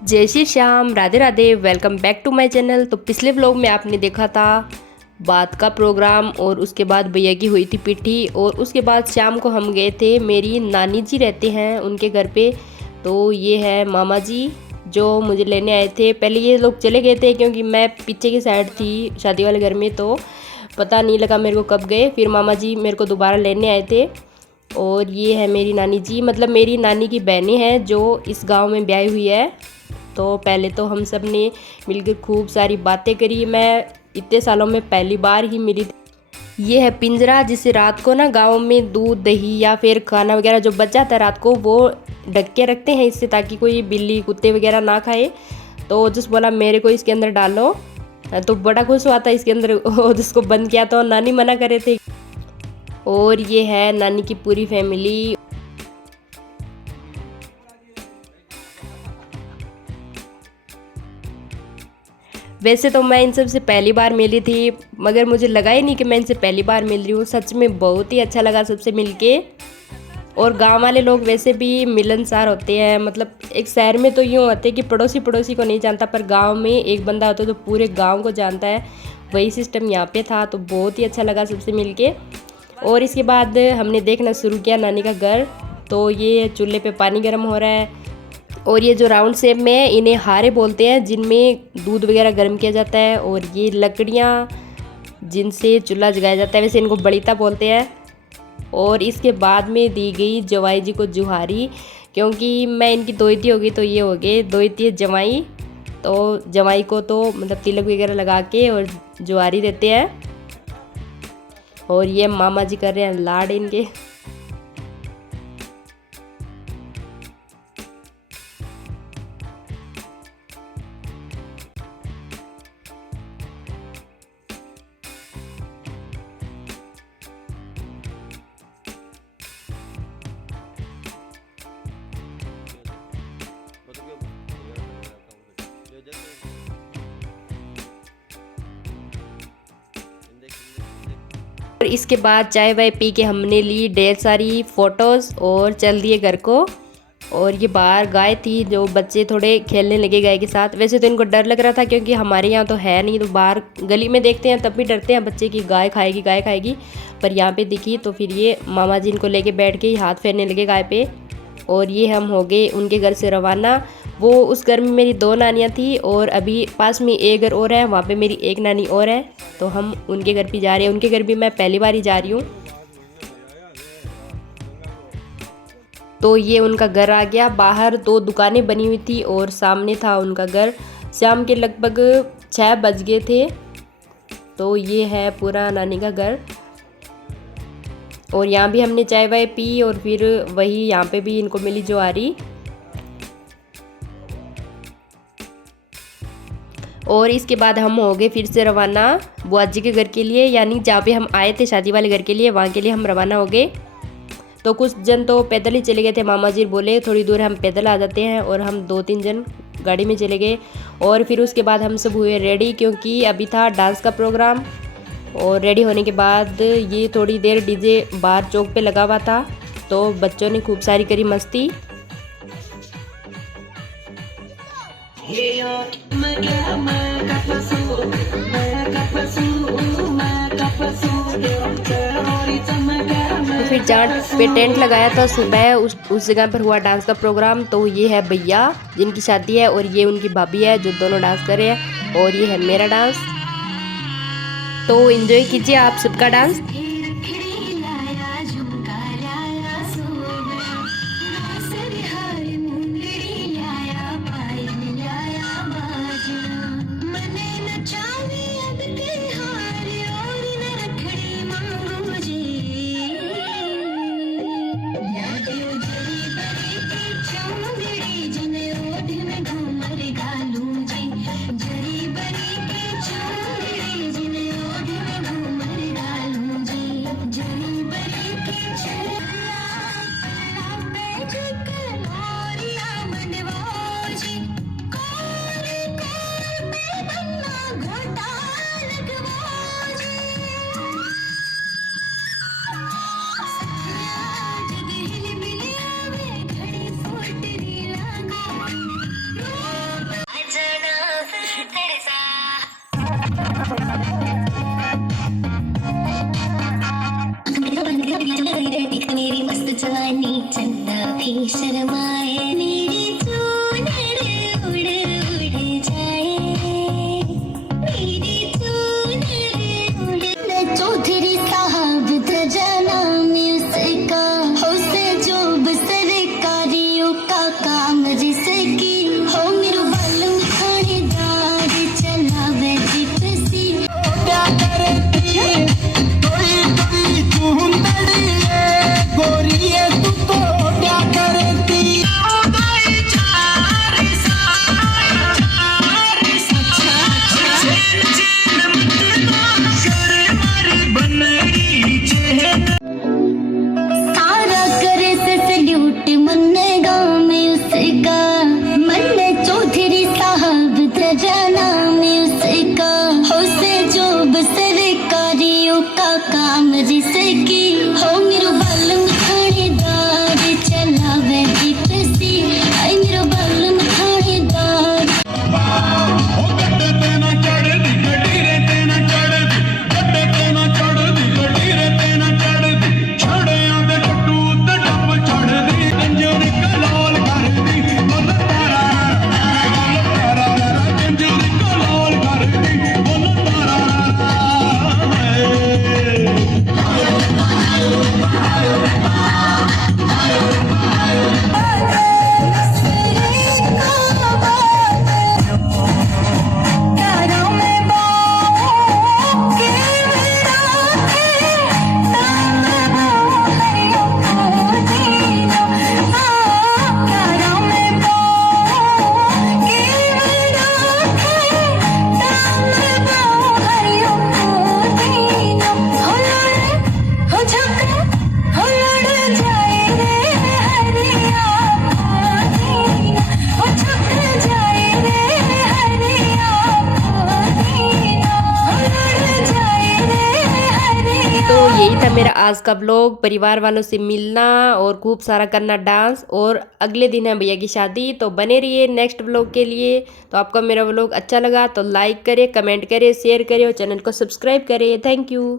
जय Shri Shyam, Radhe Radhe. Welcome back to my channel. तो पिछले व्लॉग में आपने देखा था बात का प्रोग्राम और उसके बाद भैया की हुई थी पिट्ठी और उसके बाद शाम को हम गए थे, मेरी नानी जी रहते हैं उनके घर पे। तो ये है मामा जी जो मुझे लेने आए थे। पहले ये लोग चले गए थे क्योंकि मैं पीछे की साइड थी शादी वाले घर में, तो पता नहीं लगा मेरे को कब गए। फिर मामा जी मेरे को दोबारा लेने आए थे। और ये है मेरी नानी जी, मतलब मेरी नानी की बहनें हैं जो इस गांव में ब्याही हुई है। तो पहले तो हम सब ने मिलकर खूब सारी बातें करी। मैं इतने सालों में पहली बार ही मिली थी। ये है पिंजरा जिसे रात को ना गांव में दूध दही या फिर खाना वगैरह जो बच जाता है रात को वो ढक के रखते हैं इससे, ताकि कोई बिल्ली कुत्ते वगैरह ना खाए। तो जिस बोला मेरे को इसके अंदर डालो, तो बड़ा खुश हुआ था इसके अंदर। जिसको बंद किया तो नानी मना करे थे। और ये है नानी की पूरी फैमिली। वैसे तो मैं इन सब से पहली बार मिली थी, मगर मुझे लगा ही नहीं कि मैं इनसे पहली बार मिल रही हूँ। सच में बहुत ही अच्छा लगा सबसे मिलके। और गांव वाले लोग वैसे भी मिलनसार होते हैं। मतलब एक शहर में तो यूँ होते हैं कि पड़ोसी पड़ोसी को नहीं जानता, पर गांव में एक बंदा होता है जो पूरे गांव को जानता है। वही सिस्टम यहाँ पे था, तो बहुत ही अच्छा लगा सबसे मिलके। और इसके बाद हमने देखना शुरू किया नानी का घर। तो ये चूल्हे पे पानी गर्म हो रहा है और ये जो राउंड शेप में है इन्हें हारे बोलते हैं, जिनमें दूध वगैरह गर्म किया जाता है। और ये लकड़ियाँ जिनसे चूल्हा जगाया जाता है, वैसे इनको बड़ीता बोलते हैं। और इसके बाद में दी गई जवाई जी को जुहारी, क्योंकि मैं इनकी दोहिती होगी तो ये हो गए दोहिती जवाई। तो जवाई को तो मतलब तिलक वगैरह लगा के और जुहारी देते हैं। और ये मामा जी कर रहे हैं लाड इनके। और इसके बाद चाय वाय पी के हमने ली ढेर सारी फ़ोटोज़ और चल दिए घर को। और ये बाहर गाय थी, जो बच्चे थोड़े खेलने लगे गाय के साथ। वैसे तो इनको डर लग रहा था क्योंकि हमारे यहाँ तो है नहीं, तो बाहर गली में देखते हैं तब भी डरते हैं बच्चे की गाय खाएगी गाय खाएगी। पर यहाँ पे दिखी तो फिर ये मामा जी इनको लेके बैठ के हाथ फेरने लगे गाय पे। और ये हम हो गए उनके घर से रवाना। वो उस घर में मेरी दो नानियाँ थी और अभी पास में एक घर और है, वहाँ पे मेरी एक नानी और है। तो हम उनके घर भी जा रहे हैं। उनके घर भी मैं पहली बार ही जा रही हूँ। तो ये उनका घर आ गया। बाहर दो दुकानें बनी हुई थी और सामने था उनका घर। शाम के लगभग 6 बज गए थे। तो ये है पूरा नानी का घर। और यहाँ भी हमने चाय वाय पी और फिर वही यहाँ पे भी इनको मिली जुआरी। और इसके बाद हम हो गए फिर से रवाना बुआ जी के घर के लिए, यानी जहाँ पे हम आए थे शादी वाले घर के लिए, वहाँ के लिए हम रवाना हो गए। तो कुछ जन तो पैदल ही चले गए थे। मामा जी बोले थोड़ी दूर हम पैदल आ जाते हैं, और हम 2-3 जन गाड़ी में चले गए। और फिर उसके बाद हम सब हुए रेडी, क्योंकि अभी था डांस का प्रोग्राम। और रेडी होने के बाद ये थोड़ी देर डीजे बाहर चौक पे लगा हुआ था, तो बच्चों ने खूब सारी करी मस्ती। तो फिर जहाँ पे टेंट लगाया था सुबह उस जगह पर हुआ डांस का प्रोग्राम। तो ये है भैया जिनकी शादी है और ये उनकी भाभी है जो दोनों डांस कर रहे हैं, और ये है मेरा डांस। तो एंजॉय कीजिए आप सबका डांस। मेरा आज का व्लॉग, परिवार वालों से मिलना और खूब सारा करना डांस, और अगले दिन है भैया की शादी। तो बने रहिए नेक्स्ट व्लॉग के लिए। तो आपको मेरा व्लॉग अच्छा लगा तो लाइक करें, कमेंट करें, शेयर करें और चैनल को सब्सक्राइब करें। Thank you.